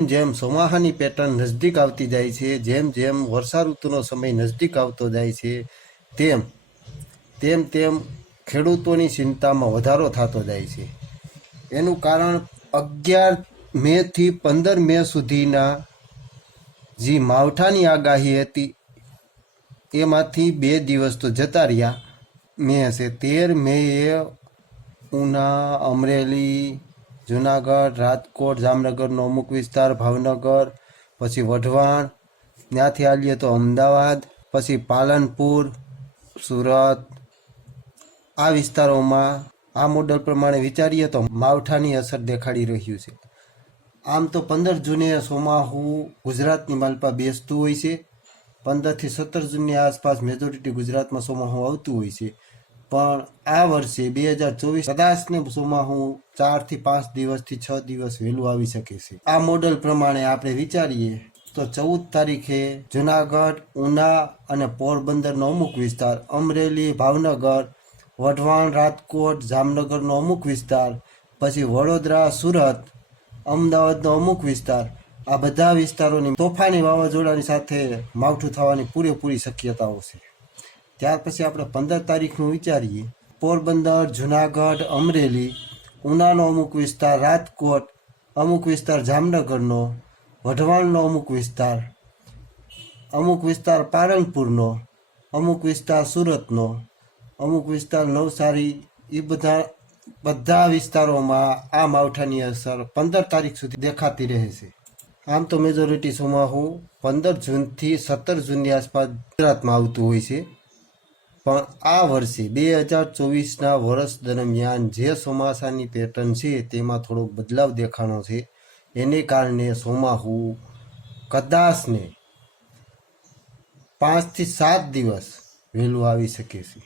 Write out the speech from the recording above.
જેમ ચોમાહાની પેટર્ન નજદીક આવતી જાય છે, જેમ જેમ વર્ષા ઋતુનો સમય નજદીક આવતો જાય છે, તેમ તેમ તેમ ખેડૂતોની ચિંતામાં વધારો થતો જાય છે. એનું કારણ અગિયાર મેથી પંદર મે સુધીના જે માવઠાની આગાહી હતી, એમાંથી બે દિવસ તો જતા રહ્યા. મે હશે તેર મેએ ઉના અમરેલી જુનાગઢ, રાજકોટ જામનગરનો અમુક વિસ્તાર, ભાવનગર, પછી વઢવાણ, ત્યાંથી આવીએ તો અમદાવાદ, પછી પાલનપુર, સુરત. આ વિસ્તારોમાં આ મોડલ પ્રમાણે વિચારીએ તો માવઠાની અસર દેખાડી રહ્યું છે. આમ તો પંદર જૂને સોમાહુ ગુજરાતની માલપા બેસતું હોય છે. પંદરથી સત્તર જૂનની આસપાસ મેજોરિટી ગુજરાતમાં સોમાહુ આવતું હોય છે. પણ આ વર્ષે બે હજાર ચોવીસ કદાચ શોમાં હું ચારથી પાંચ દિવસથી છ દિવસ વહેલું આવી શકે છે. આ મોડલ પ્રમાણે આપણે વિચારીએ તો ચૌદ તારીખે જુનાગઢ, ઉના અને પોરબંદરનો અમુક વિસ્તાર, અમરેલી, ભાવનગર, વઢવાણ, રાજકોટ, જામનગરનો અમુક વિસ્તાર, પછી વડોદરા, સુરત, અમદાવાદનો અમુક વિસ્તાર. આ બધા વિસ્તારોની તોફાની વાવાઝોડાની સાથે માવઠું થવાની પૂરેપૂરી શક્યતાઓ છે. ત્યાર પછી આપણે પંદર તારીખનું વિચારીએ. પોરબંદર, જુનાગઢ, અમરેલી, ઉનાનો અમુક વિસ્તાર, રાજકોટ, અમુક વિસ્તાર, જામનગરનો, વઢવાણનો અમુક વિસ્તાર અમુક વિસ્તાર, પાલનપુરનો, અમુક વિસ્તાર, સુરતનો, અમુક વિસ્તાર, નવસારી એ બધા બધા વિસ્તારોમાં આ માવઠાની અસર પંદર તારીખ સુધી દેખાતી રહે છે. આમ તો મેજોરિટી સોમાહુ પંદર જૂનથી સત્તર જૂનની આસપાસ ગુજરાતમાં આવતું હોય છે. પણ આ વર્ષે બે હજાર ચોવીસના વર્ષ દરમિયાન જે ચોમાસાની પેટર્ન છે તેમાં થોડોક બદલાવ દેખાણો છે. એને કારણે ચોમાહુ કદાચને પાંચથી સાત દિવસ વહેલું આવી શકે છે.